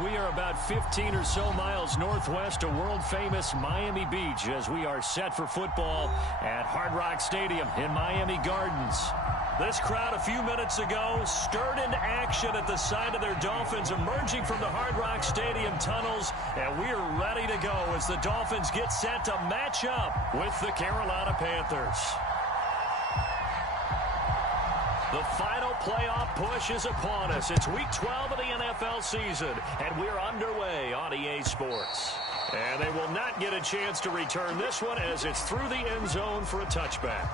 We are about 15 or so miles northwest of world-famous Miami Beach as we are set for football at Hard Rock Stadium in Miami Gardens. This crowd a few minutes ago stirred into action at the side of their Dolphins emerging from the Hard Rock Stadium tunnels, and we are ready to go as the Dolphins get set to match up with the Carolina Panthers. The final playoff push is upon us. It's Week 12 of the NFL season, and we're underway on EA Sports. And they will not get a chance to return this one as it's through the end zone for a touchback.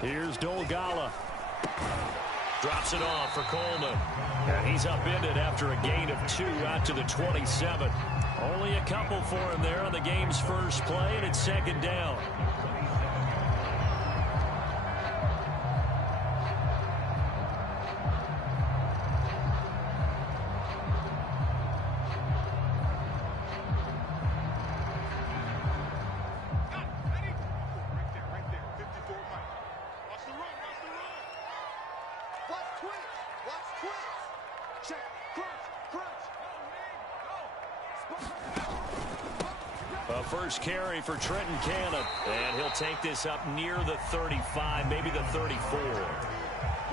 Here's Dolgala. Drops it off for Coleman. And he's upended after a gain of 2 out to the 27. Only a couple for him there on the game's first play, and it's second down. First carry for Trenton Cannon, and he'll take this up near the 35, maybe the 34.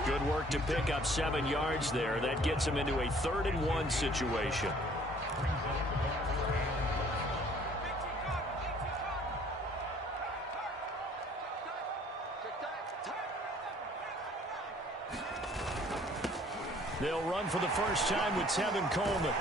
Good work to pick up 7 yards there. That gets him into a 3rd-and-1 situation. They'll run for the first time with Tevin Coleman.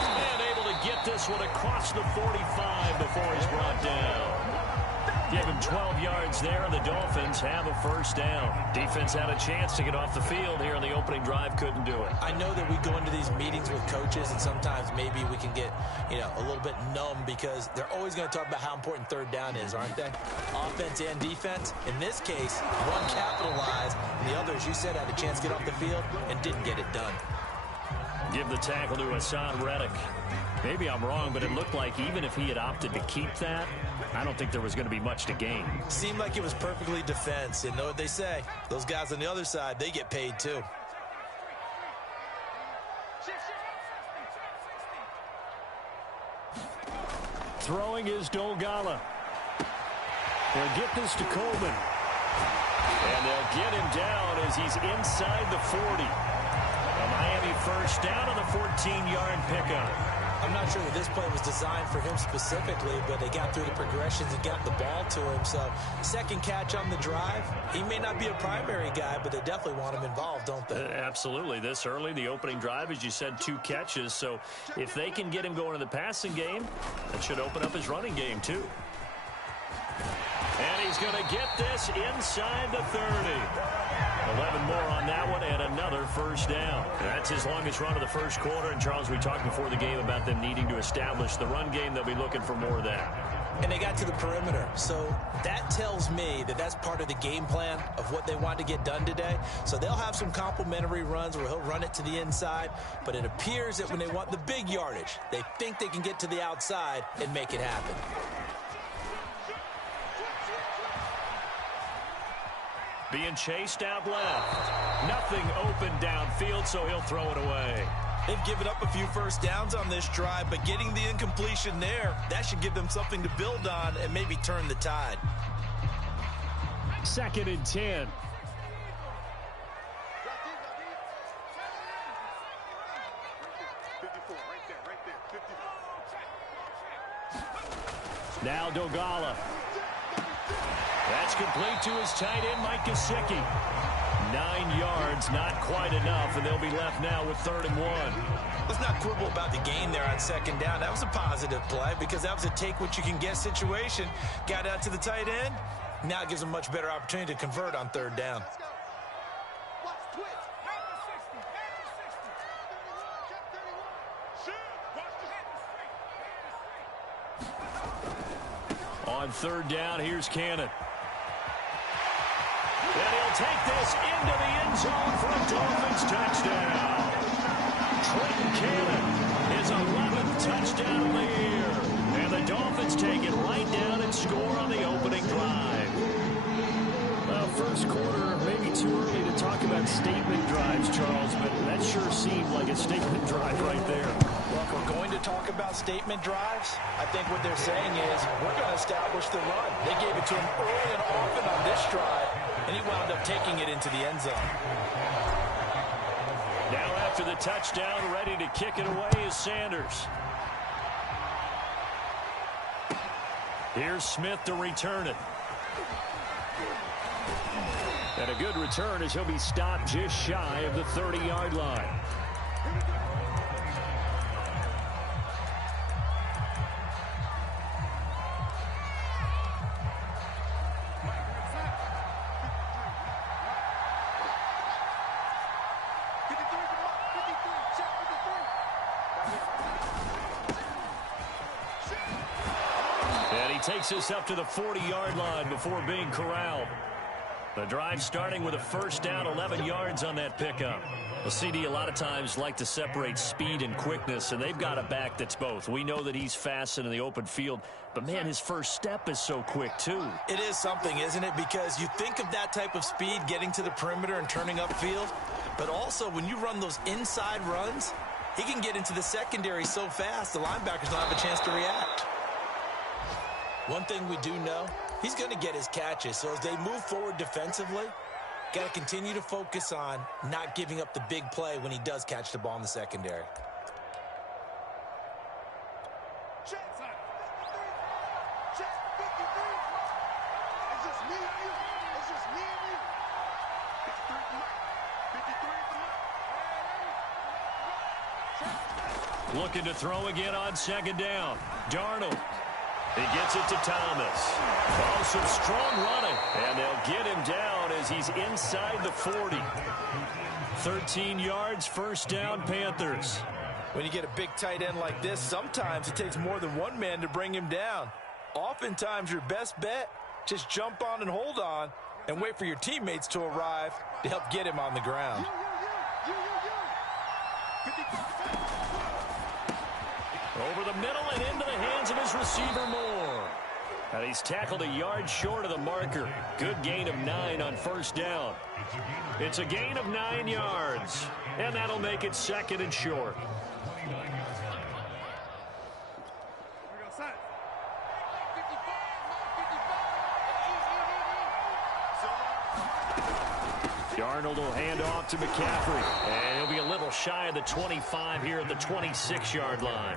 And able to get this one across the 45 before he's brought down. Give him 12 yards there, and the Dolphins have a first down. Defense had a chance to get off the field here on the opening drive, couldn't do it. I know that we go into these meetings with coaches, and sometimes maybe we can get, a little bit numb because they're always going to talk about how important 3rd down is, aren't they? Offense and defense. In this case, one capitalized, and the other, as you said, had a chance to get off the field and didn't get it done. Give the tackle to Hassan Reddick. Maybe I'm wrong, but it looked like even if he had opted to keep that, I don't think there was going to be much to gain. Seemed like it was perfectly defense. You know what they say. Those guys on the other side, they get paid too. Throwing is Dolgala. They'll get this to Coleman. And they'll get him down as he's inside the 40. A Miami first down on the 14-yard pickup. I'm not sure that this play was designed for him specifically, but they got through the progressions and got the ball to him. So, second catch on the drive. He may not be a primary guy, but they definitely want him involved, don't they? Absolutely. This early, the opening drive, as you said, 2 catches. So, if they can get him going in the passing game, that should open up his running game, too. And he's going to get this inside the 30. 11 more on that one and another first down. That's his longest run of the first quarter. And, Charles, we talked before the game about them needing to establish the run game. They'll be looking for more of that. And they got to the perimeter. So that tells me that that's part of the game plan of what they want to get done today. So they'll have some complimentary runs where he'll run it to the inside. But it appears that when they want the big yardage, they think they can get to the outside and make it happen. Being chased out left. Nothing open downfield, so he'll throw it away. They've given up a few first downs on this drive, but getting the incompletion there, that should give them something to build on and maybe turn the tide. 2nd and 10. Now Dolgala. That's complete to his tight end, Mike Gesicki. 9 yards, not quite enough, and they'll be left now with 3rd and 1. Let's not quibble about the gain there on 2nd down. That was a positive play because that was a take-what-you-can-get situation. Got out to the tight end. Now it gives them a much better opportunity to convert on 3rd down. On 3rd down, here's Cannon. And he'll take this into the end zone for a Dolphins touchdown. Trenton Cannon, his 11th touchdown of the year. And the Dolphins take it right down and score on the opening drive. Well, first quarter, maybe too early to talk about statement drives, Charles, but that sure seemed like a statement drive right there. Well, if we're going to talk about statement drives, I think what they're saying is we're going to establish the run. They gave it to him early and often on this drive, and he wound up taking it into the end zone. Now after the touchdown, ready to kick it away is Sanders. Here's Smith to return it. And a good return as he'll be stopped just shy of the 30-yard line. And he takes us up to the 40-yard line before being corralled. The drive starting with a 1st down, 11 yards on that pickup. Well, CD a lot of times like to separate speed and quickness, and they've got a back that's both. We know that he's fast and in the open field, but, man, his first step is so quick, too. It is something, isn't it? Because you think of that type of speed getting to the perimeter and turning upfield, but also when you run those inside runs, he can get into the secondary so fast the linebackers don't have a chance to react. One thing we do know, he's going to get his catches. So as they move forward defensively, got to continue to focus on not giving up the big play when he does catch the ball in the secondary. Looking to throw again on 2nd down. Darnold. He gets it to Thomas. Oh, some strong running. And they'll get him down as he's inside the 40. 13 yards, 1st down, Panthers. When you get a big tight end like this, sometimes it takes more than one man to bring him down. Oftentimes, your best bet, just jump on and hold on and wait for your teammates to arrive to help get him on the ground. Over the middle and into the hands of his receiver, Moore. And he's tackled a yard short of the marker. Good gain of 9 on 1st down. It's a gain of 9 yards. And that'll make it 2nd and short. Darnold will hand off to McCaffrey. And he'll be a little shy of the 25 here at the 26-yard line.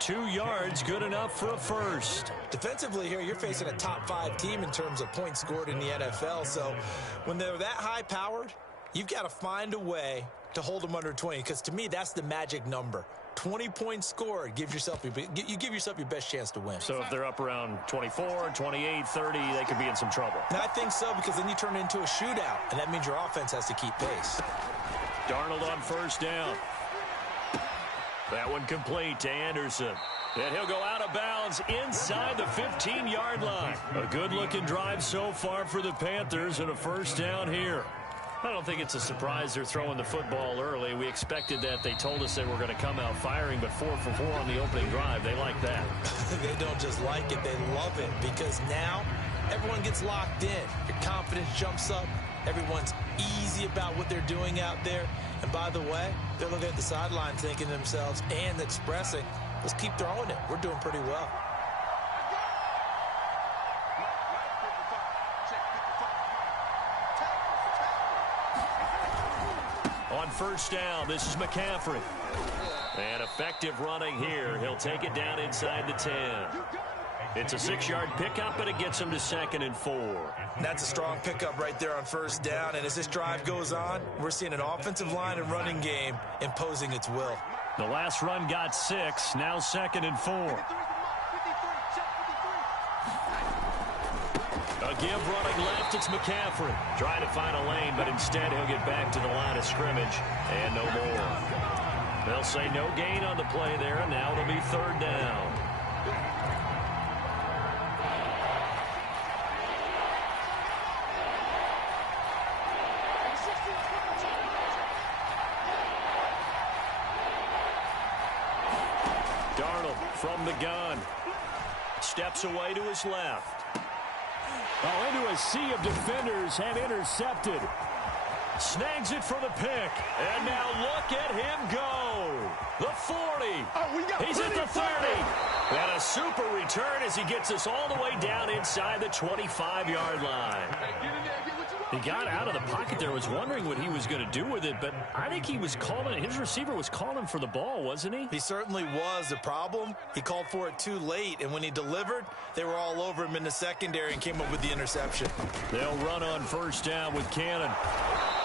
2 yards, good enough for a first. Defensively here, you're facing a top 5 team in terms of points scored in the NFL. So when they're that high-powered, you've got to find a way to hold them under 20. Because to me, that's the magic number. 20 points scored, you give yourself your best chance to win. So if they're up around 24, 28, 30, they could be in some trouble. And I think so, because then you turn it into a shootout, and that means your offense has to keep pace. Darnold on 1st down. That one complete to Anderson. And he'll go out of bounds inside the 15-yard line. A good-looking drive so far for the Panthers and a 1st down here. I don't think it's a surprise they're throwing the football early. We expected that. They told us they were going to come out firing, but 4 for 4 on the opening drive. They like that. They don't just like it, they love it, because now everyone gets locked in. Your confidence jumps up. Everyone's easy about what they're doing out there. And by the way, they're looking at the sideline thinking to themselves and expressing, let's keep throwing it. We're doing pretty well. On 1st down, this is McCaffrey. And effective running here. He'll take it down inside the 10. It's a 6-yard pickup, and it gets him to 2nd and 4. And that's a strong pickup right there on first down. And as this drive goes on, we're seeing an offensive line and running game imposing its will. The last run got 6, now 2nd and 4. A give running left, it's McCaffrey. Trying to find a lane, but instead he'll get back to the line of scrimmage, and no more. They'll say no gain on the play there, and now it'll be 3rd down. Darnold from the gun. Steps away to his left. Oh, into a sea of defenders and intercepted. Snags it for the pick. And now look at him go. The 40. He's at the 30. And a super return as he gets us all the way down inside the 25-yard line. He got out of the pocket there. Was wondering what he was going to do with it, but I think he was calling, his receiver was calling for the ball, wasn't he? He certainly was. The problem, he called for it too late, and when he delivered, they were all over him in the secondary and came up with the interception. They'll run on first down with Cannon.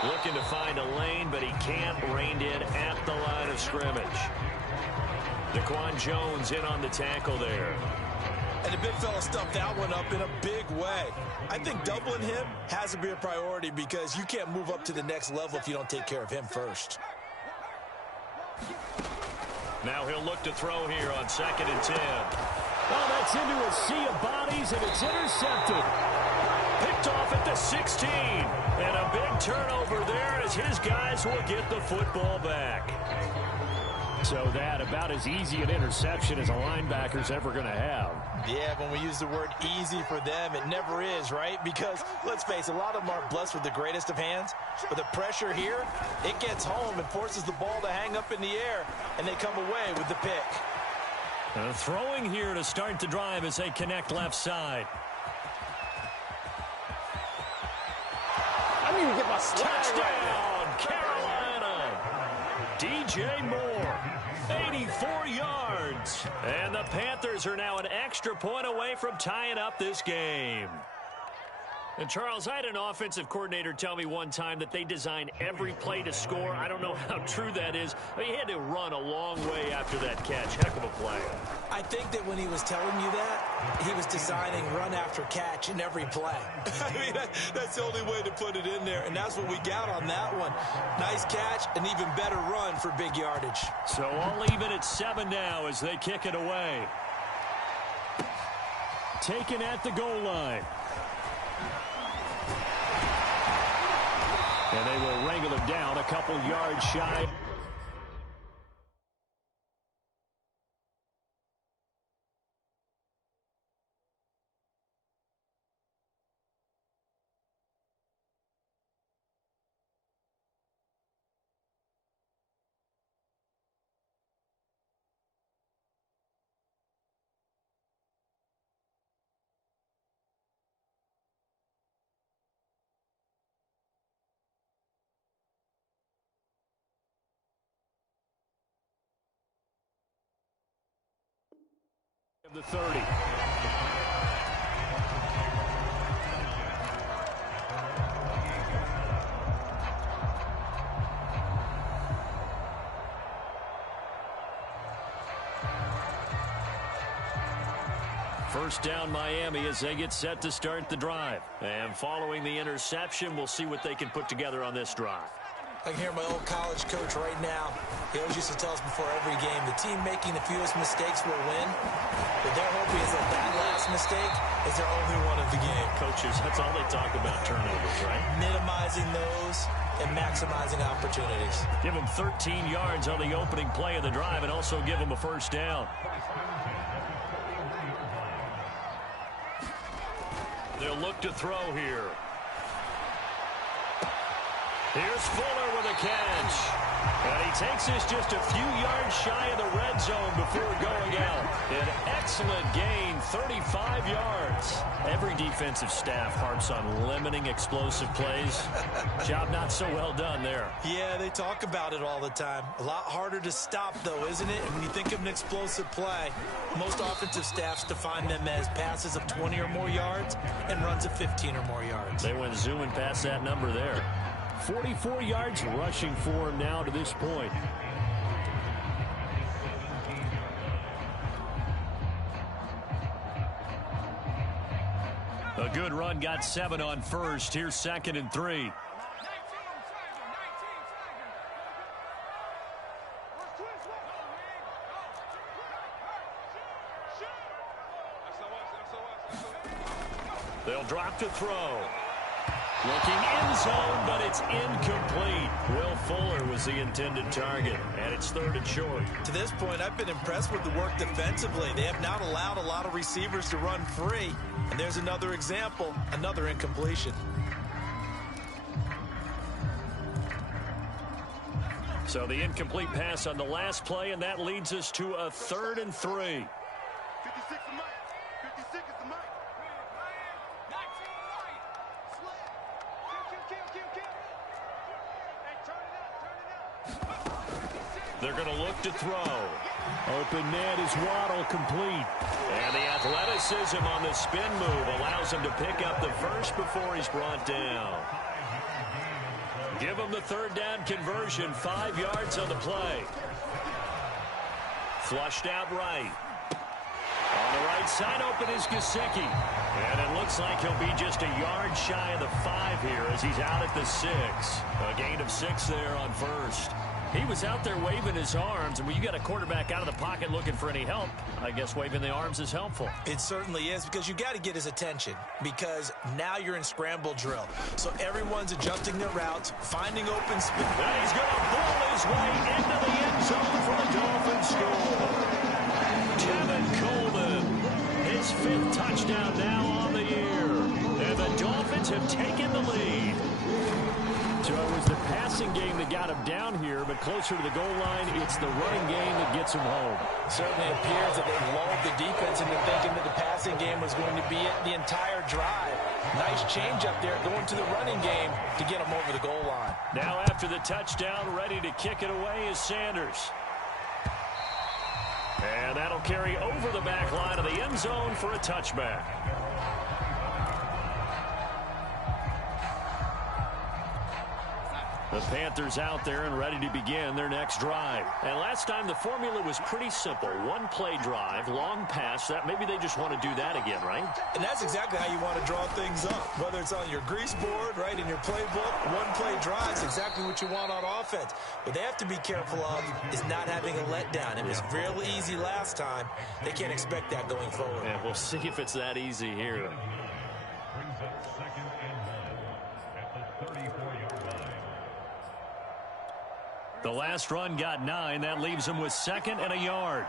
Looking to find a lane, but he can't. Reined in at the line of scrimmage. Daquan Jones in on the tackle there. And the big fella stuffed that one up in a big way. I think doubling him has to be a priority because you can't move up to the next level if you don't take care of him first. Now he'll look to throw here on 2nd and 10. Oh, that's into a sea of bodies, and it's intercepted. Picked off at the 16. And a big turnover there as his guys will get the football back. So that about as easy an interception as a linebacker's ever going to have. Yeah, when we use the word easy for them, it never is, right? Because, let's face it, a lot of them aren't blessed with the greatest of hands. But the pressure here, it gets home and forces the ball to hang up in the air, and they come away with the pick. Throwing here to start the drive as they connect left side. I need to get my swag Touchdown, Carolina. DJ Moore, 84 yards. And the Panthers are now an extra point away from tying up this game. And, Charles, I had an offensive coordinator tell me one time that they design every play to score. I don't know how true that is. I mean, he had to run a long way after that catch. Heck of a play. I think that when he was telling you that, he was designing run after catch in every play. I mean, that's the only way to put it in there, and that's what we got on that one. Nice catch, an even better run for big yardage. So all even at 7 now as they kick it away. Taken at the goal line. And they will wrangle him down a couple yards shy. The 30. First down Miami as they get set to start the drive. And following the interception, we'll see what they can put together on this drive. I can hear my old college coach right now. He always used to tell us before every game, the team making the fewest mistakes will win. But their hope is that last mistake is their only one of the game. Coaches, that's all they talk about, turnovers, right? Minimizing those and maximizing opportunities. Give them 13 yards on the opening play of the drive and also give them a first down. They'll look to throw here. Here's Fuller with a catch. And he takes this just a few yards shy of the red zone before going out. An excellent gain, 35 yards. Every defensive staff harps on limiting explosive plays. Job not so well done there. Yeah, they talk about it all the time. A lot harder to stop, though, isn't it? And when you think of an explosive play, most offensive staffs define them as passes of 20 or more yards and runs of 15 or more yards. They went zooming past that number there. 44 yards rushing for him now to this point. A good run, got 7 on first. Here's 2nd and 3. They'll drop to throw. Looking end zone, but it's incomplete. Will Fuller was the intended target, and it's 3rd and short. To this point, I've been impressed with the work defensively. They have not allowed a lot of receivers to run free. And there's another example, another incompletion. So the incomplete pass on the last play, and that leads us to a 3rd and 3. 56 is Mike. 56 is the Mike. 19 right. Slip. Kill. Hey, turn it up. They're going to look to throw. Open net is Waddle, complete. And the athleticism on the spin move allows him to pick up the first before he's brought down. Give him the 3rd down conversion, 5 yards on the play. Flushed out right. On the right side, open is Gesicki. And it looks like he'll be just a yard shy of the 5 here as he's out at the 6. A gain of 6 there on first. He was out there waving his arms, and when you got a quarterback out of the pocket looking for any help, I guess waving the arms is helpful. It certainly is, because you got to get his attention, because now you're in scramble drill. So everyone's adjusting their routes, finding open space. And he's going to ball his way into the end zone for the Dolphins score. Kevin Coleman, his 5th touchdown now on the year. And the Dolphins have taken the lead. So it was the passing game that got him down here, but closer to the goal line, it's the running game that gets him home. Certainly appears that they've lulled the defense into thinking that the passing game was going to be it the entire drive. Nice change up there going to the running game to get him over the goal line. Now after the touchdown, ready to kick it away is Sanders. And that'll carry over the back line of the end zone for a touchback. The Panthers out there and ready to begin their next drive. And last time the formula was pretty simple. One play drive, long pass. That maybe they just want to do that again, right? And that's exactly how you want to draw things up. Whether it's on your grease board, right, in your playbook, one play drive is exactly what you want on offense. What they have to be careful of is not having a letdown. It was real easy last time. They can't expect that going forward. And we'll see if it's that easy here. The last run got 9. That leaves him with 2nd and a yard.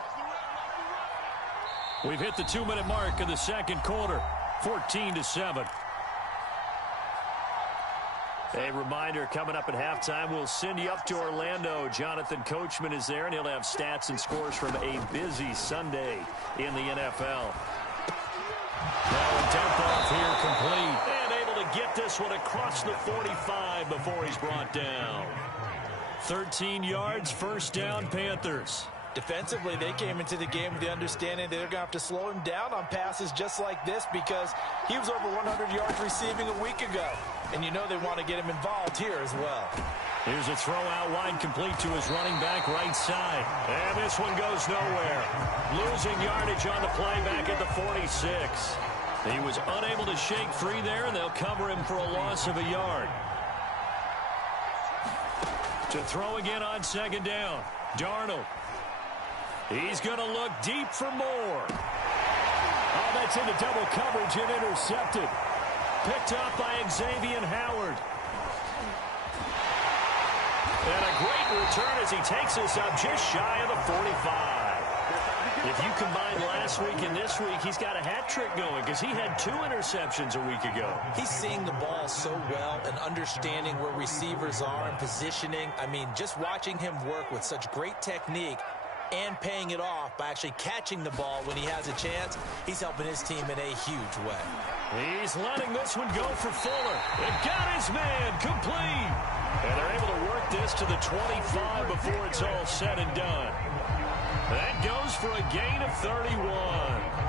We've hit the 2-minute mark of the 2nd quarter. 14-7. A reminder, coming up at halftime, we'll send you up to Orlando. Jonathan Coachman is there, and he'll have stats and scores from a busy Sunday in the NFL. Now a dump off here complete. And able to get this one across the 45 before he's brought down. 13 yards, 1st down, Panthers. Defensively, they came into the game with the understanding that they're going to have to slow him down on passes just like this, because he was over 100 yards receiving a week ago. And you know they want to get him involved here as well. Here's a throw out wide, complete to his running back right side. And this one goes nowhere. Losing yardage on the play back at the 46. He was unable to shake free there, and they'll cover him for a loss of a yard. To throw again on 2nd down. Darnold. He's going to look deep for more. Oh, that's into double coverage and intercepted. Picked up by Xavier Howard. And a great return as he takes us up just shy of the 45. If you combine last week and this week, he's got a hat trick going because he had 2 interceptions a week ago. He's seeing the ball so well and understanding where receivers are and positioning. I mean, just watching him work with such great technique, and paying it off by actually catching the ball when he has a chance. He's helping his team in a huge way. He's letting this one go for Fuller. It got his man complete. And they're able to work this to the 25 before it's all said and done. That goes for a gain of 31.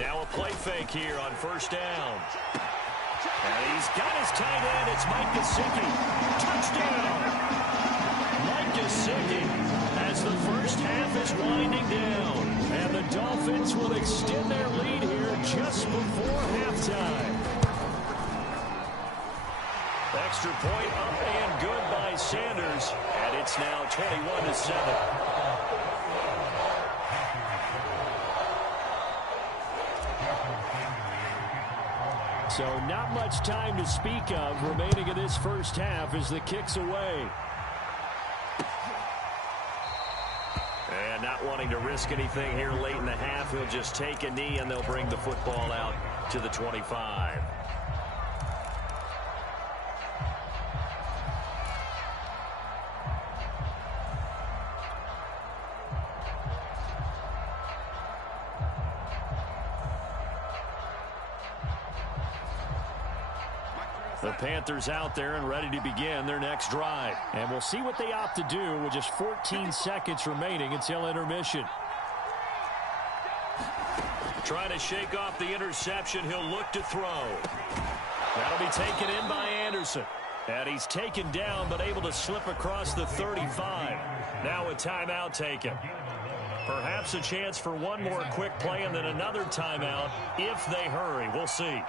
Now a play fake here on first down. And he's got his tight end. It's Mike Gesicki. Touchdown. Mike Gesicki as the first half is winding down. And the Dolphins will extend their lead here just before halftime. Extra point up and good by Sanders. And it's now 21-7. So not much time to speak of remaining in this first half as the kick's away. And not wanting to risk anything here late in the half, he'll just take a knee and they'll bring the football out to the 25. The Panthers out there and ready to begin their next drive. And we'll see what they opt to do with just 14 seconds remaining until intermission. Trying to shake off the interception. He'll look to throw. That'll be taken in by Anderson. And he's taken down but able to slip across the 35. Now a timeout taken. Perhaps a chance for one more quick play and then another timeout if they hurry. We'll see.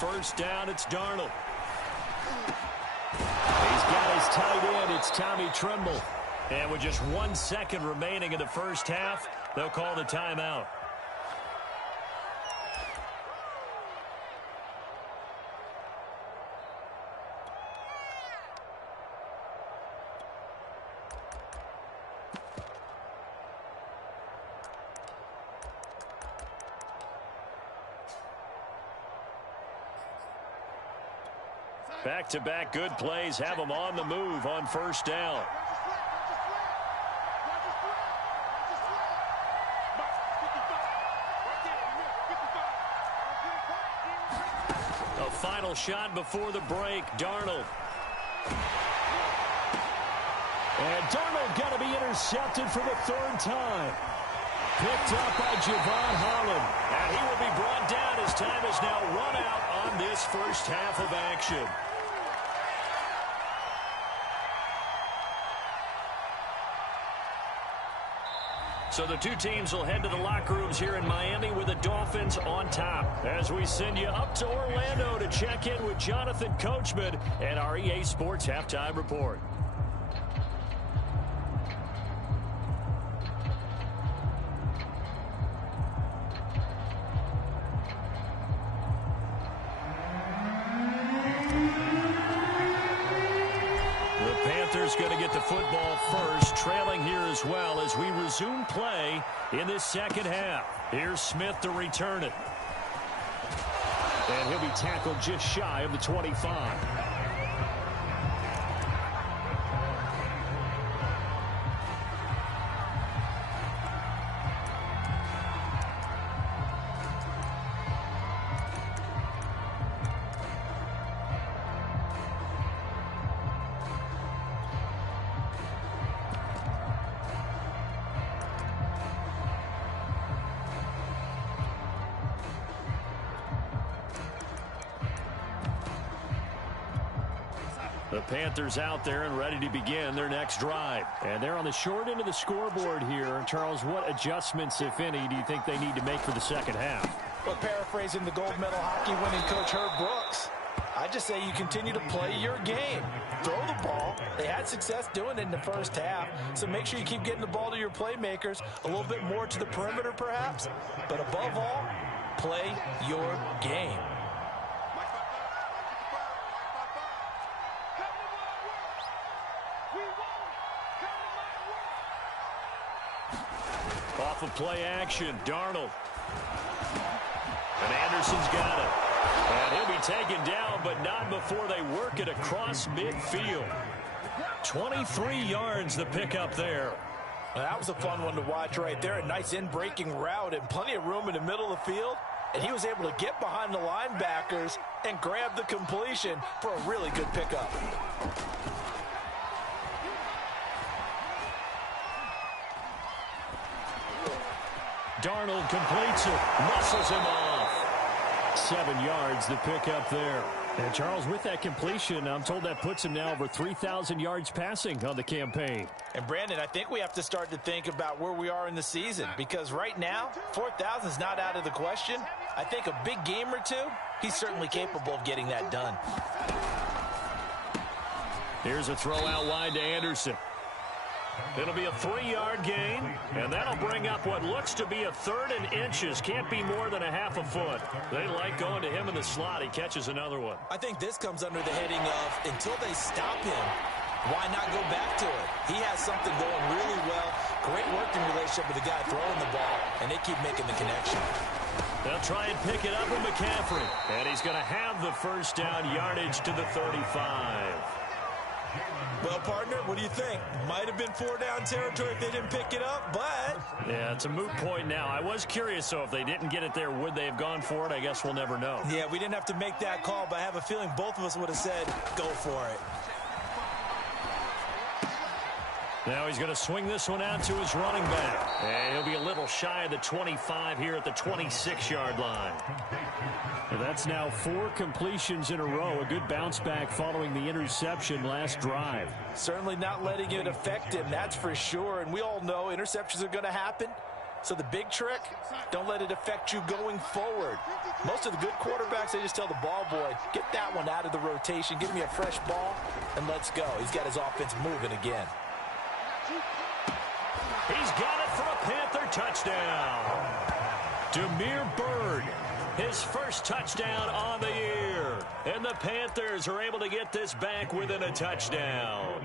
First down, it's Darnold. He's got his tight end. It's Tommy Tremble. And with just 1 second remaining in the first half, they'll call the timeout. Back-to-back good plays have them on the move on first down. A final shot before the break, Darnold. And Darnold got to be intercepted for the third time. Picked up by Javon Holland. And he will be brought down as time is now run out on this first half of action. So the two teams will head to the locker rooms here in Miami with the Dolphins on top. As we send you up to Orlando to check in with Jonathan Coachman and our EA Sports Halftime Report. Going to get the football first, trailing here as well as we resume play in this second half. Here's Smith to return it. And he'll be tackled just shy of the 25. The Panthers out there and ready to begin their next drive. And they're on the short end of the scoreboard here. Charles, what adjustments, if any, do you think they need to make for the second half? Well, paraphrasing the gold medal hockey winning coach Herb Brooks, I just say you continue to play your game. Throw the ball. They had success doing it in the first half, so make sure you keep getting the ball to your playmakers, a little bit more to the perimeter perhaps, but above all, play your game. We won! off of play action. Darnold. And Anderson's got it. And he'll be taken down, but not before they work it across midfield. 23 yards the pickup there. Well, that was a fun one to watch right there. A nice in-breaking route and plenty of room in the middle of the field. And he was able to get behind the linebackers and grab the completion for a really good pickup. Darnold completes it, muscles him off. 7 yards the pickup there. And Charles, with that completion, I'm told that puts him now over 3,000 yards passing on the campaign. And Brandon, I think we have to start to think about where we are in the season, because right now, 4,000 is not out of the question. I think a big game or two, he's certainly capable of getting that done. Here's a throw out wide to Anderson. It'll be a 3-yard gain, and that'll bring up what looks to be a 3rd and inches. Can't be more than a half a foot. They like going to him in the slot. He catches another one. I think this comes under the heading of, until they stop him, why not go back to it? He has something going really well. Great working relationship with the guy throwing the ball, and they keep making the connection. They'll try and pick it up with McCaffrey, and he's going to have the first down, yardage to the 35. Well, partner, what do you think? Might have been 4-down territory if they didn't pick it up, but... Yeah, it's a moot point now. I was curious, so if they didn't get it there, would they have gone for it? I guess we'll never know. Yeah, we didn't have to make that call, but I have a feeling both of us would have said, go for it. Now he's going to swing this one out to his running back. And he'll be a little shy of the 25 here at the 26-yard line. And that's now 4 completions in a row. A good bounce back following the interception last drive. Certainly not letting it affect him, that's for sure. And we all know interceptions are going to happen. So the big trick, don't let it affect you going forward. Most of the good quarterbacks, they just tell the ball boy, get that one out of the rotation, give me a fresh ball, and let's go. He's got his offense moving again. He's got it for a Panther touchdown. Damiere Byrd, his first touchdown on the year. And the Panthers are able to get this back within a touchdown.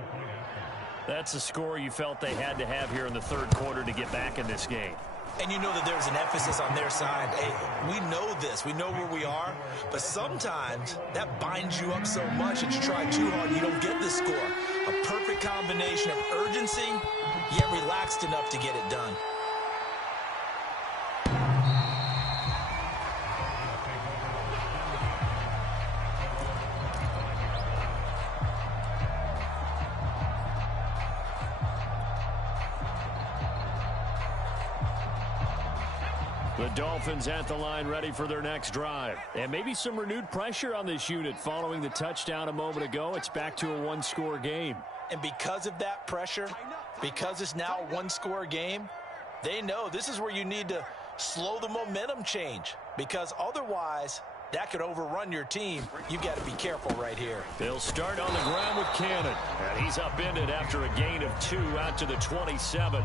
That's the score you felt they had to have here in the third quarter to get back in this game. And you know that there's an emphasis on their side. Hey, we know this. We know where we are. But sometimes that binds you up so much that you try too hard and you don't get the score. A perfect combination of urgency, yet relaxed enough to get it done. The Dolphins at the line ready for their next drive. And maybe some renewed pressure on this unit following the touchdown a moment ago. It's back to a one-score game. And because of that pressure, because it's now a one-score game, they know this is where you need to slow the momentum change. Because otherwise, that could overrun your team. You've got to be careful right here. They'll start on the ground with Cannon. And he's upended after a gain of 2 out to the 27.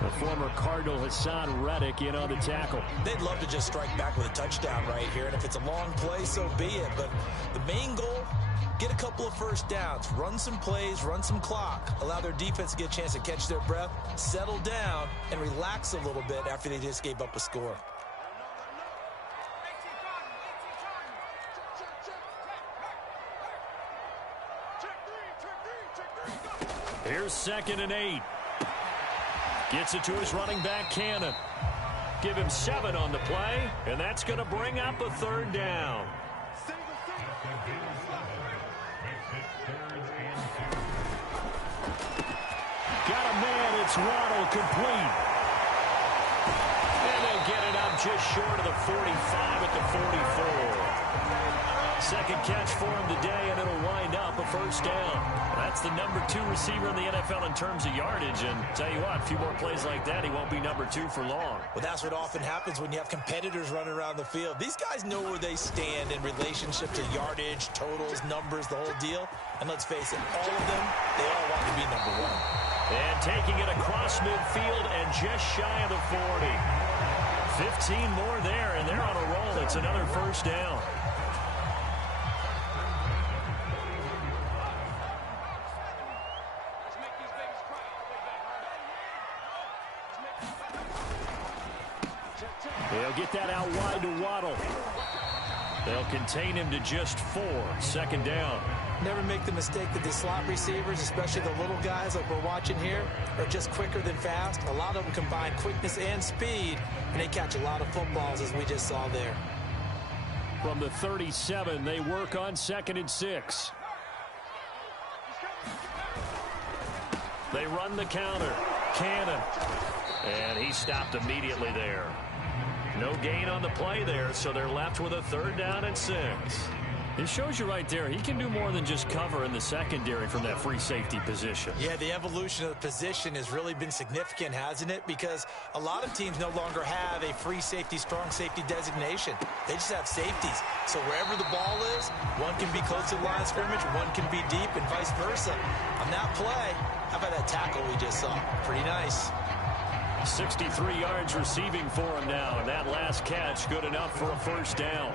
The former Cardinal Hassan Reddick in on the tackle. They'd love to just strike back with a touchdown right here, and if it's a long play, so be it. But the main goal, get a couple of first downs, run some plays, run some clock, allow their defense to get a chance to catch their breath, settle down, and relax a little bit after they just gave up a score. Here's 2nd and 8. Gets it to his running back, Cannon. Give him 7 on the play, and that's going to bring up a 3rd down. Got a man, it's Waddle, complete. And they'll get it up just short of the 45 at the 44. Second catch for him today, and it'll wind up a first down. That's the number 2 receiver in the NFL in terms of yardage, and tell you what, a few more plays like that, he won't be number 2 for long. Well, that's what often happens when you have competitors running around the field. These guys know where they stand in relationship to yardage, totals, numbers, the whole deal. And let's face it, all of them, they all want to be number 1. And taking it across midfield and just shy of the 40. 15 more there, and they're on a roll. It's another first down. They'll get that out wide to Waddle. They'll contain him to just 4. Second down. Never make the mistake that the slot receivers, especially the little guys like we're watching here, are just quicker than fast. A lot of them combine quickness and speed, and they catch a lot of footballs, as we just saw there. From the 37, they work on 2nd and 6. They run the counter. Cannon. And he stopped immediately there. No gain on the play there, so they're left with a 3rd down and 6. It shows you right there, he can do more than just cover in the secondary from that free safety position. Yeah, the evolution of the position has really been significant, hasn't it? Because a lot of teams no longer have a free safety, strong safety designation. They just have safeties. So wherever the ball is, one can be close to the line of scrimmage, one can be deep, and vice versa. On that play, how about that tackle we just saw? Pretty nice. 63 yards receiving for him now, and that last catch good enough for a 1st down.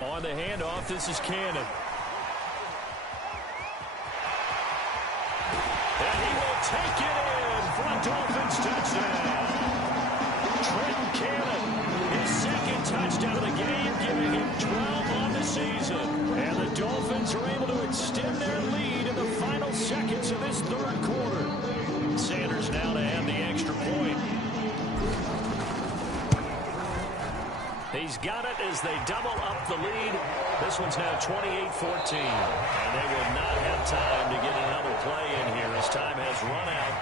On the handoff, this is Cannon. And he will take it in for a Dolphins touchdown. Trenton Cannon, his 2nd touchdown of the game, giving him 12 on the season. And the Dolphins are able to extend their lead in the final seconds of this 3rd quarter. Sanders now to add the extra point. He's got it as they double up the lead. This one's now 28-14. And they will not have time to get another play in here as time has run out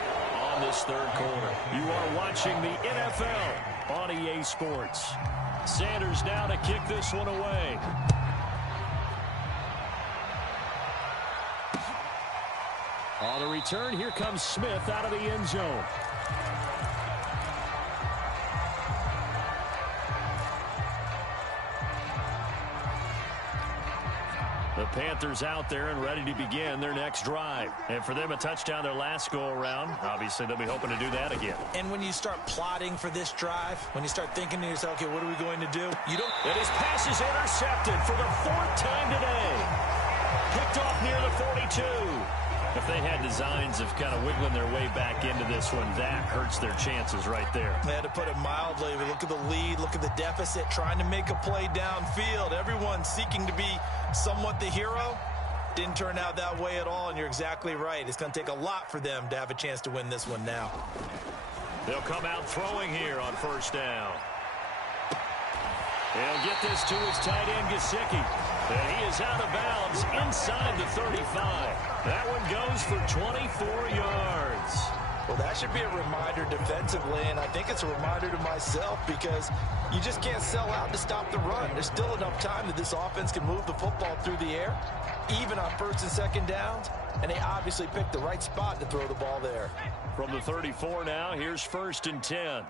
on this 3rd quarter. You are watching the NFL on EA Sports. Sanders now to kick this one away. On the return, here comes Smith out of the end zone. The Panthers out there and ready to begin their next drive. And for them, a touchdown their last go-around. Obviously, they'll be hoping to do that again. And when you start plotting for this drive, when you start thinking to yourself, okay, what are we going to do? You don't. And his pass is intercepted for the 4th time today. Picked off near the 42. If they had designs of kind of wiggling their way back into this one, that hurts their chances right there. They had to put it mildly. Look at the lead, look at the deficit, trying to make a play downfield. Everyone seeking to be somewhat the hero. Didn't turn out that way at all, and you're exactly right. It's going to take a lot for them to have a chance to win this one now. They'll come out throwing here on 1st down. He'll get this to his tight end, Gesicki. And he is out of bounds inside the 35. That one goes for 24 yards. Well, that should be a reminder defensively, and I think it's a reminder to myself because you just can't sell out to stop the run. There's still enough time that this offense can move the football through the air, even on 1st and 2nd downs, and they obviously picked the right spot to throw the ball there. From the 34 now, here's 1st and 10.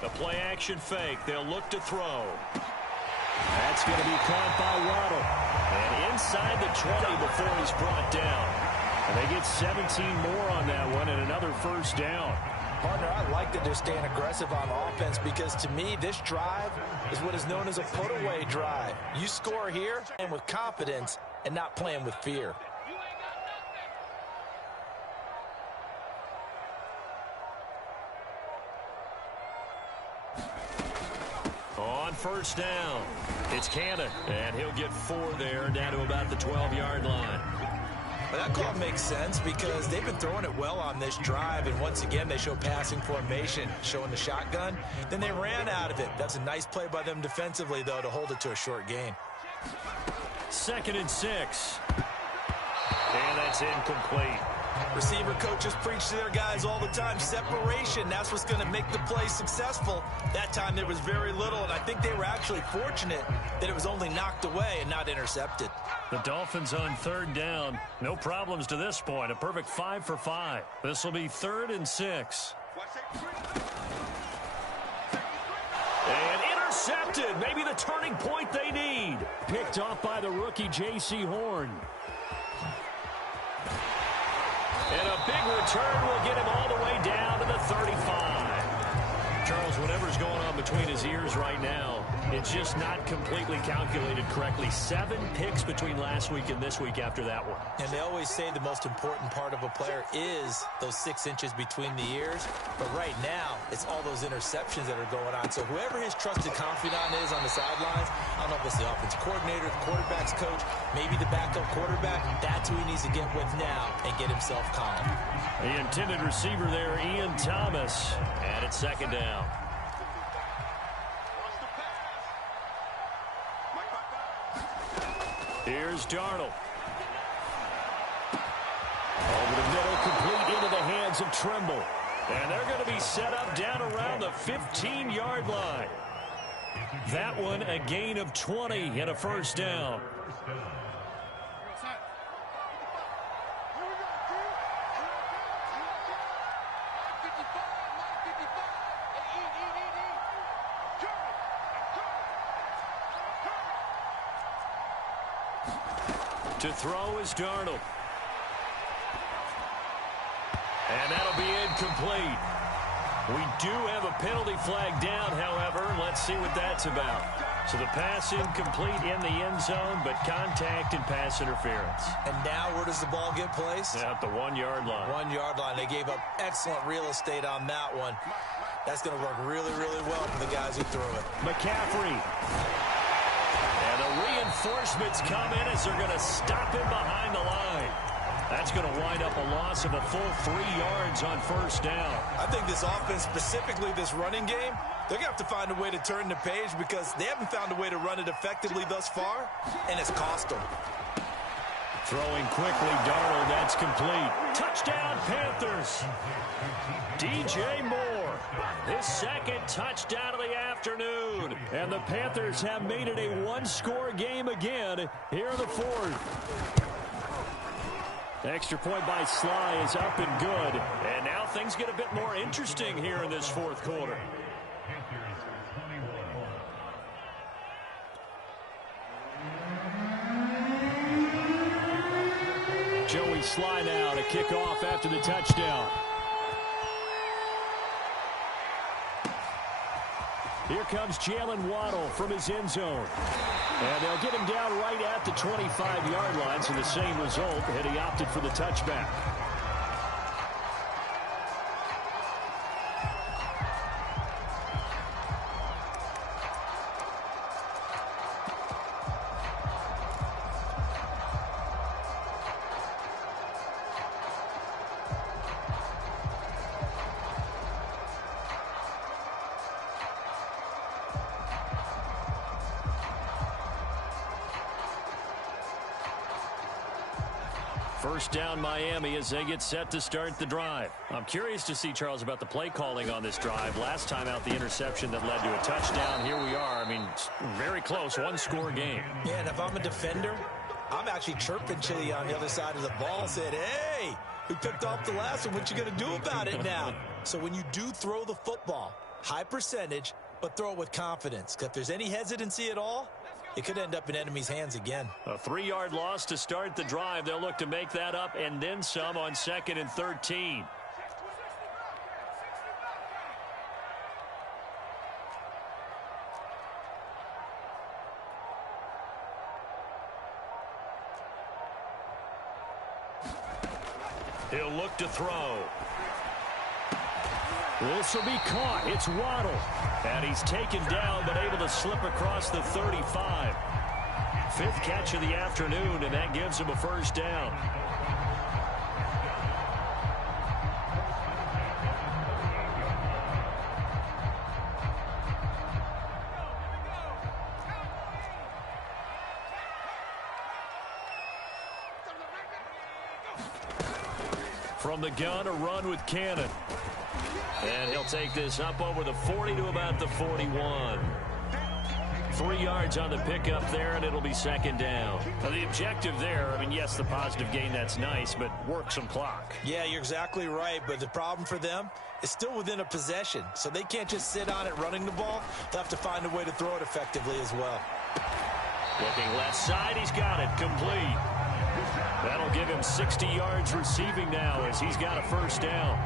The play-action fake. They'll look to throw. That's going to be caught by Waddle. And inside the 20 before he's brought down. And they get 17 more on that one and another 1st down. Partner, I like that they're staying aggressive on offense because to me, this drive is what is known as a put-away drive. You score here and with confidence and not playing with fear. On 1st down, it's Cannon, and he'll get 4 there, down to about the 12-yard line. Well, that call makes sense because they've been throwing it well on this drive, and once again, they show passing formation, showing the shotgun. Then they ran out of it. That's a nice play by them defensively, though, to hold it to a short gain. 2nd and 6. And that's incomplete. Receiver coaches preach to their guys all the time. Separation, that's what's going to make the play successful. That time there was very little, and I think they were actually fortunate that it was only knocked away and not intercepted. The Dolphins on 3rd down. No problems to this point. A perfect 5 for 5. This will be 3rd and 6. And intercepted. Maybe the turning point they need. Picked off by the rookie J.C. Horn. And a big return will get him all the way down to the 35. Charles, whatever's going on between his ears right now, it's just not completely calculated correctly. 7 picks between last week and this week after that one. And they always say the most important part of a player is those 6 inches between the ears. But right now, it's all those interceptions that are going on. So whoever his trusted confidant is on the sidelines, I don't know if it's the offensive coordinator, the quarterback's coach, maybe the backup quarterback, that's who he needs to get with now and get himself calm. The intended receiver there, Ian Thomas, and it's second down. Here's Darnold. Over the middle, complete into the hands of Trimble. And they're going to be set up down around the 15-yard line. That one, a gain of 20 and a first down. To throw is Darnold. And that'll be incomplete. We do have a penalty flag down, however. Let's see what that's about. So the pass incomplete in the end zone, but contact and pass interference. And now where does the ball get placed? At the 1-yard line. 1-yard line. They gave up excellent real estate on that one. That's going to work really, really well for the guys who threw it. McCaffrey. And the reinforcements come in as they're going to stop him behind the line. That's going to wind up a loss of a full 3 yards on first down. I think this offense, specifically this running game, they're going to have to find a way to turn the page because they haven't found a way to run it effectively thus far, and it's cost them. Throwing quickly, Darnold, that's complete. Touchdown, Panthers. DJ Moore, his second touchdown of the afternoon. And the Panthers have made it a one-score game again here in the fourth. Extra point by Sly is up and good. And now things get a bit more interesting here in this fourth quarter. Joey Sly now to kick off after the touchdown. Here comes Jalen Waddle from his end zone. And they'll get him down right at the 25-yard line, so the same result, and he opted for the touchback. First down Miami as they get set to start the drive. I'm curious to see, Charles, about the play calling on this drive. Last time out, the interception that led to a touchdown. Here we are. I mean, very close, one-score game. Yeah, and if I'm a defender, I'm actually chirping Chili on the other side of the ball, said, hey, we picked off the last one. What you going to do about it now? So when you do throw the football, high percentage, but throw it with confidence. Because if there's any hesitancy at all, it could end up in enemy's hands again. A 3-yard loss to start the drive. They'll look to make that up and then some on 2nd and 13. He'll look to throw. This will be caught. It's Waddle. And he's taken down but able to slip across the 35. 5th catch of the afternoon, and that gives him a first down. From the gun, a run with Cannon. And he'll take this up over the 40 to about the 41. 3 yards on the pickup there, and it'll be second down. Now, the objective there, I mean, yes, the positive gain, that's nice, but work some clock. Yeah, you're exactly right, but the problem for them is still within a possession, so they can't just sit on it running the ball. They'll have to find a way to throw it effectively as well. Looking left side, he's got it, complete. That'll give him 60 yards receiving now as he's got a first down.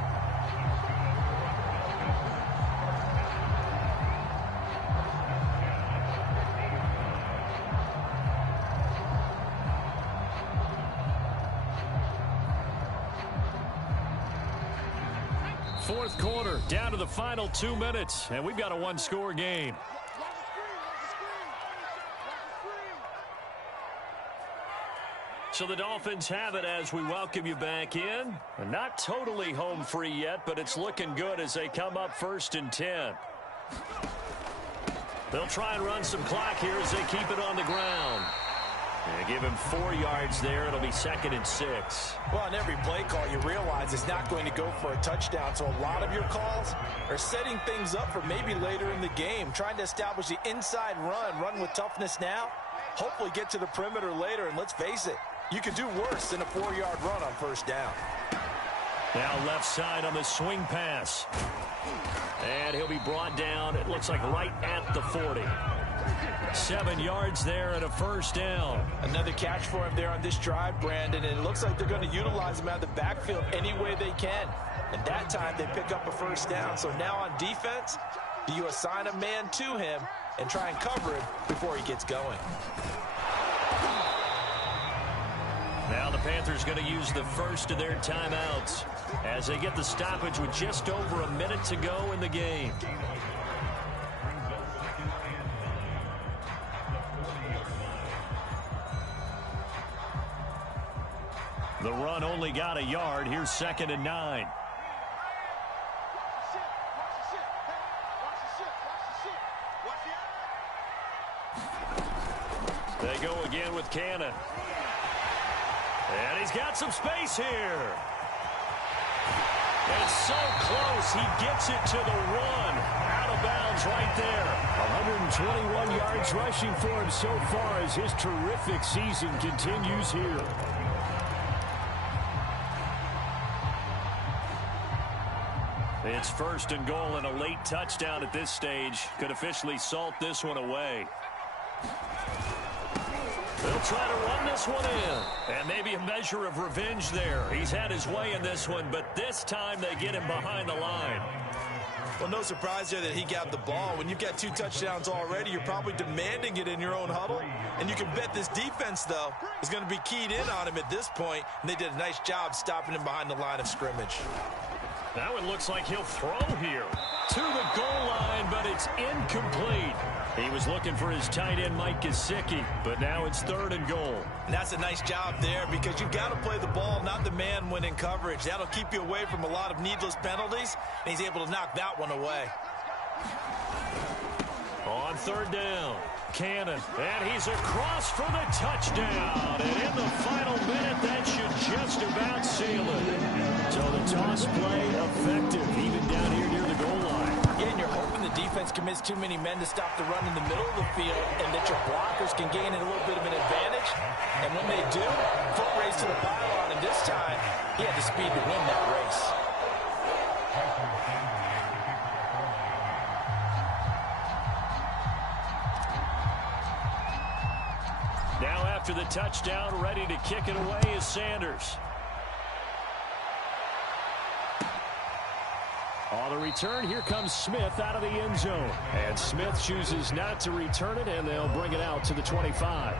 fourth quarter, down to the final 2 minutes, and we've got a one-score game. So the Dolphins have it as we welcome you back in. Not totally home free yet, but it's looking good as they come up 1st and 10. They'll try and run some clock here as they keep it on the ground. And give him 4 yards there. It'll be 2nd and 6. Well, on every play call, you realize it's not going to go for a touchdown. So a lot of your calls are setting things up for maybe later in the game, trying to establish the inside run with toughness now, hopefully get to the perimeter later. And let's face it, you could do worse than a 4-yard run on 1st down. Now left side on the swing pass. And he'll be brought down, it looks like right at the 40. 7 yards there and a 1st down. Another catch for him there on this drive, Brandon, and it looks like they're going to utilize him out of the backfield any way they can. And that time they pick up a 1st down. So now on defense, do you assign a man to him and try and cover him before he gets going? Now the Panthers going to use the first of their timeouts as they get the stoppage with just over a minute to go in the game. The run only got a yard. Here's 2nd and 9. They go again with Cannon. And he's got some space here. It's so close. He gets it to the 1. Out of bounds right there. 121 yards rushing for him so far as his terrific season continues here. It's 1st and goal and a late touchdown at this stage. Could officially salt this one away. They'll try to run this one in. And maybe a measure of revenge there. He's had his way in this one, but this time they get him behind the line. Well, no surprise there that he got the ball. When you've got 2 touchdowns already, you're probably demanding it in your own huddle. And you can bet this defense, though, is going to be keyed in on him at this point. And they did a nice job stopping him behind the line of scrimmage. Now it looks like he'll throw here to the goal line, but it's incomplete. He was looking for his tight end, Mike Gesicki, but now it's 3rd and goal. And that's a nice job there because you've got to play the ball, not the man when in coverage. That'll keep you away from a lot of needless penalties, and he's able to knock that one away. On 3rd down, Cannon, and he's across for the touchdown. And in the final minute, that should just about seal it. So the toss play effective, even down here near the goal line. Yeah, and you're hoping the defense commits too many men to stop the run in the middle of the field and that your blockers can gain a little bit of an advantage. And when they do, foot race to the pylon, and this time, he had the speed to win that race. Now after the touchdown, ready to kick it away is Sanders. On the return, here comes Smith out of the end zone. And Smith chooses not to return it, and they'll bring it out to the 25.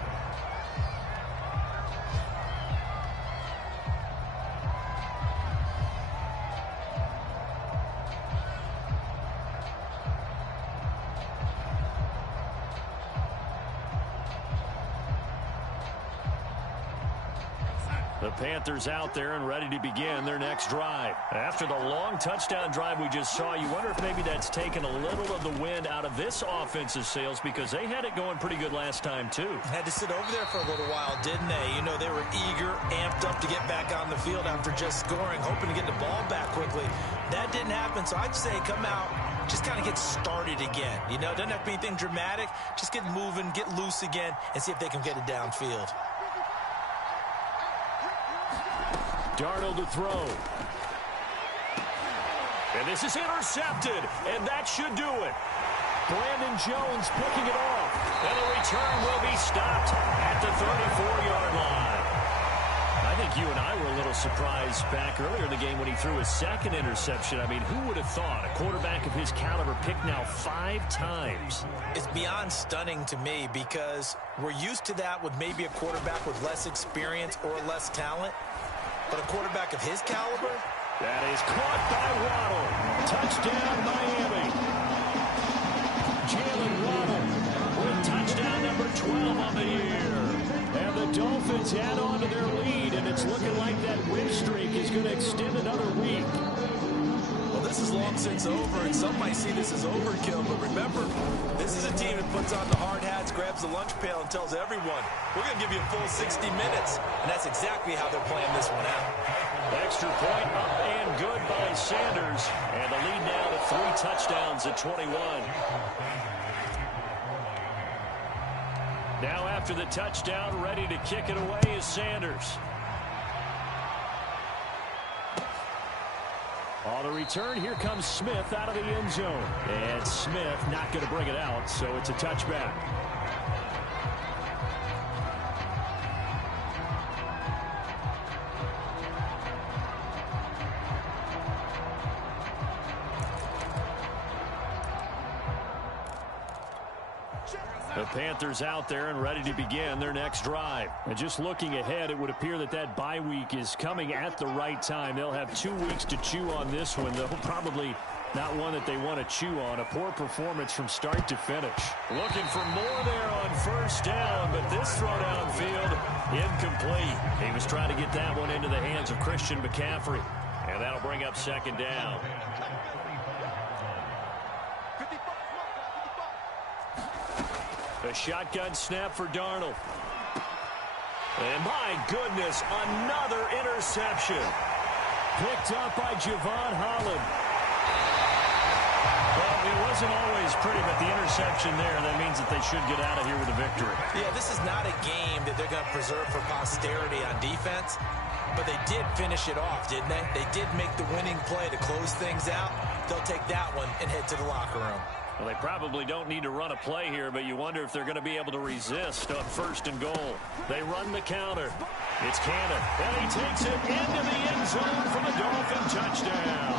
The Panthers out there and ready to begin their next drive. After the long touchdown drive we just saw, you wonder if maybe that's taken a little of the wind out of this offensive sails because they had it going pretty good last time too. Had to sit over there for a little while, didn't they? You know, they were eager, amped up to get back on the field after just scoring, hoping to get the ball back quickly. That didn't happen, so I'd say come out, just kind of get started again. You know, it doesn't have to be anything dramatic. Just get moving, get loose again, and see if they can get it downfield. Darnold to throw. And this is intercepted, and that should do it. Brandon Jones picking it off. And the return will be stopped at the 34-yard line. I think you and I were a little surprised back earlier in the game when he threw his 2nd interception. I mean, who would have thought a quarterback of his caliber picked now 5 times? It's beyond stunning to me because we're used to that with maybe a quarterback with less experience or less talent. But a quarterback of his caliber, That is caught by Waddle. Touchdown, Miami. Jalen Waddle with touchdown number 12 on the year. And the Dolphins add on to their lead, and it's looking like that win streak is going to extend another week. Well, this is long since over, and some might see this as overkill, but remember, this is a team that puts on the hard hats, grabs the lunch pail, and tells everyone, we're going to give you a full 60 minutes, and that's exactly how they're playing this one out. Extra point up and good by Sanders, and the lead now to 3 touchdowns at 21. Now after the touchdown, ready to kick it away is Sanders. On the return, here comes Smith out of the end zone. And Smith not going to bring it out, so it's a touchback. The Panthers out there and ready to begin their next drive. And just looking ahead, it would appear that that bye week is coming at the right time. They'll have 2 weeks to chew on this one. They'll probably not one that they want to chew on. A poor performance from start to finish. Looking for more there on first down, but this throw downfield incomplete. He was trying to get that one into the hands of Christian McCaffrey. And that'll bring up second down. A shotgun snap for Darnold. And my goodness, another interception. Picked up by Javon Holland. Well, it wasn't always pretty, but the interception there, that means that they should get out of here with a victory. Yeah, this is not a game that they're going to preserve for posterity on defense, but they did finish it off, didn't they? They did make the winning play to close things out. They'll take that one and head to the locker room. Well, they probably don't need to run a play here, but you wonder if they're going to be able to resist on first and goal. They run the counter. It's Cannon, and he takes it into the end zone for the Dolphin touchdown.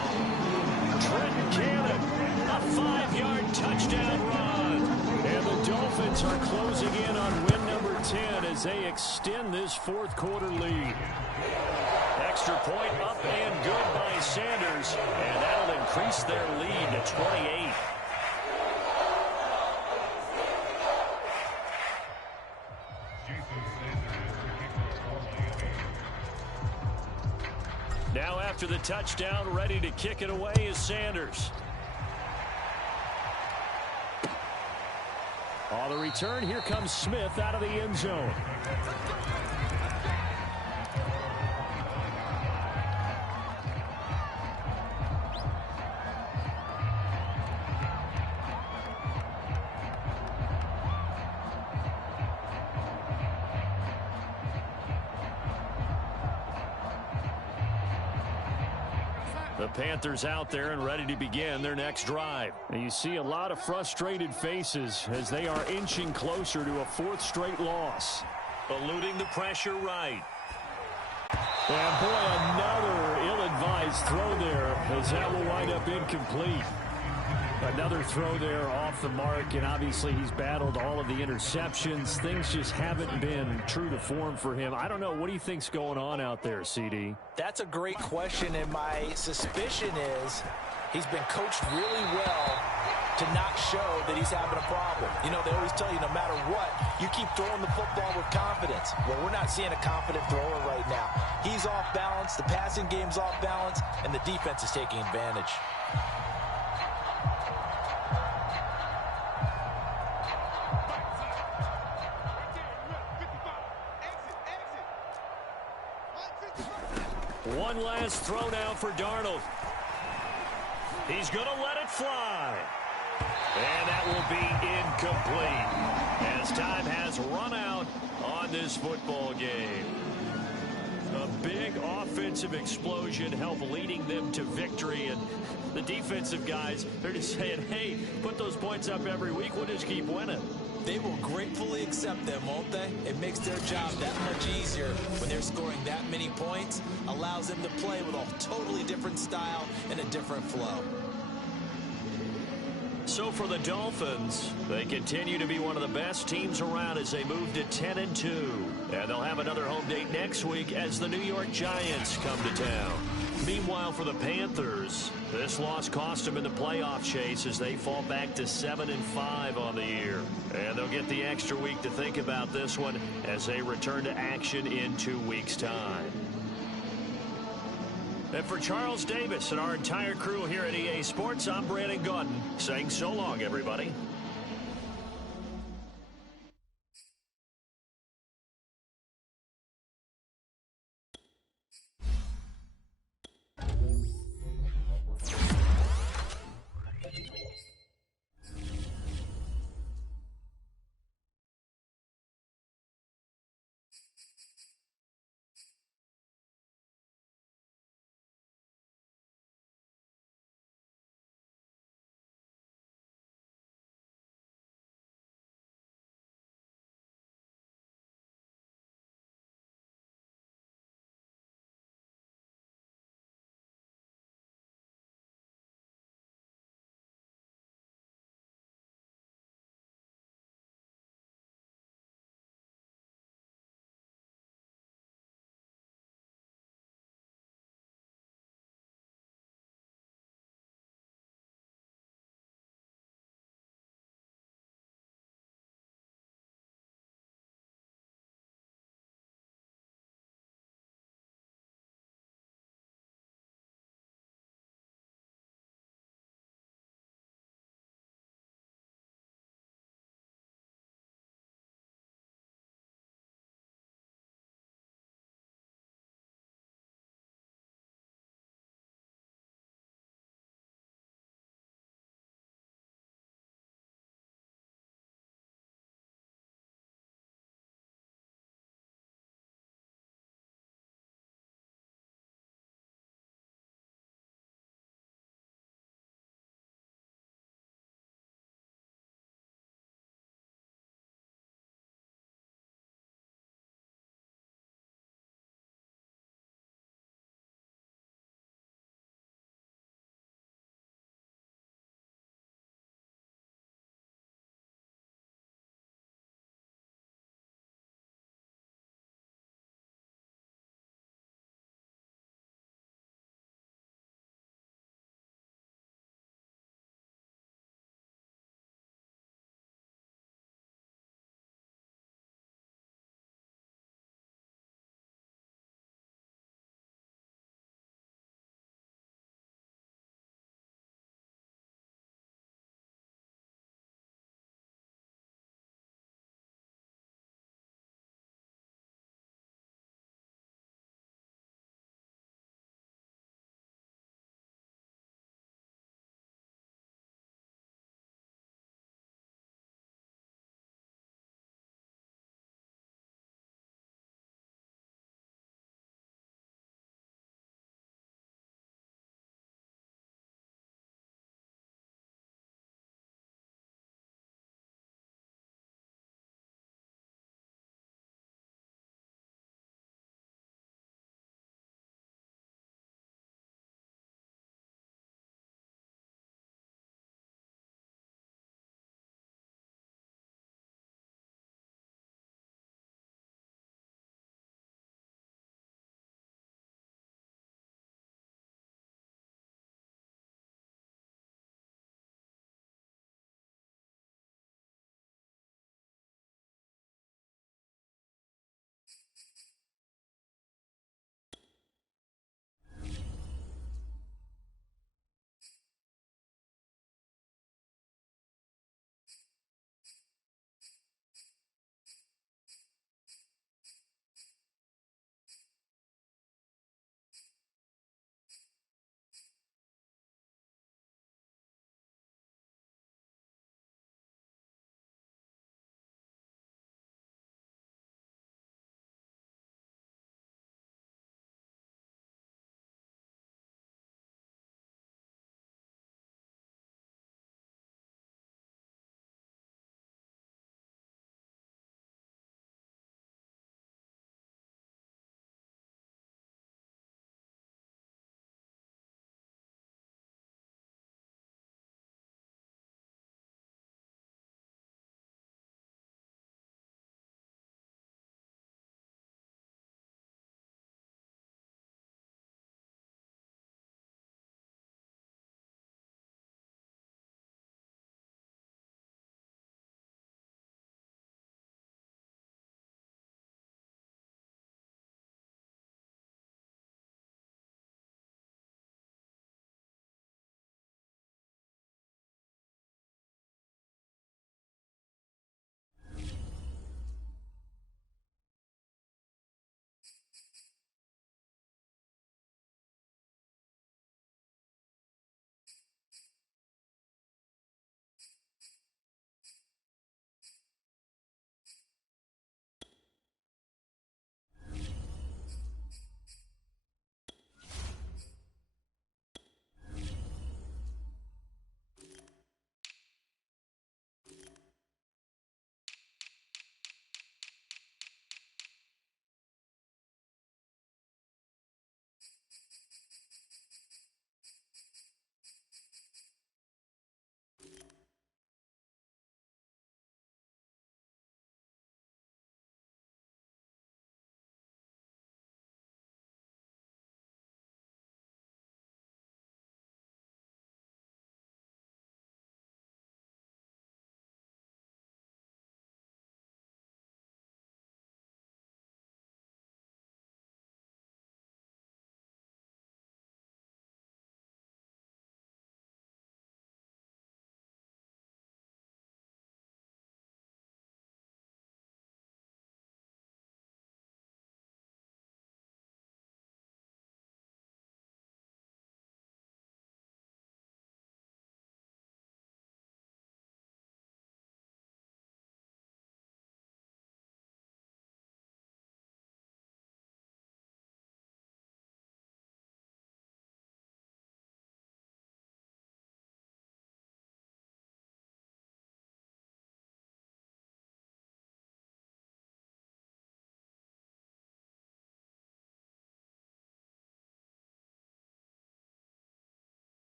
Trenton Cannon, a 5-yard touchdown run. And the Dolphins are closing in on win number 10 as they extend this fourth quarter lead. Extra point up and good by Sanders, and that'll increase their lead to 28. Now after the touchdown, ready to kick it away is Sanders. On the return, here comes Smith out of the end zone. The Panthers out there and ready to begin their next drive. And you see a lot of frustrated faces as they are inching closer to a 4th straight loss. Eluding the pressure right. And boy, another ill-advised throw there as that will wind up incomplete. Another throw there off the mark, and obviously he's battled all of the interceptions. Things just haven't been true to form for him. I don't know. What do you think's going on out there, CD? That's a great question, and my suspicion is he's been coached really well to not show that he's having a problem. You know, they always tell you no matter what, you keep throwing the football with confidence. Well, we're not seeing a confident thrower right now. He's off balance, the passing game's off balance, and the defense is taking advantage. One last throw now for Darnold. He's going to let it fly. And that will be incomplete as time has run out on this football game. A big offensive explosion helped leading them to victory. And the defensive guys, they're just saying, hey, put those points up every week. We'll just keep winning. They will gratefully accept them, won't they? It makes their job that much easier when they're scoring that many points. Allows them to play with a totally different style and a different flow. So for the Dolphins, they continue to be one of the best teams around as they move to 10-2. And they'll have another home date next week as the New York Giants come to town. Meanwhile, for the Panthers, this loss cost them in the playoff chase as they fall back to 7-5 on the year. And they'll get the extra week to think about this one as they return to action in 2 weeks' time. And for Charles Davis and our entire crew here at EA Sports, I'm Brandon Gaudin saying so long, everybody.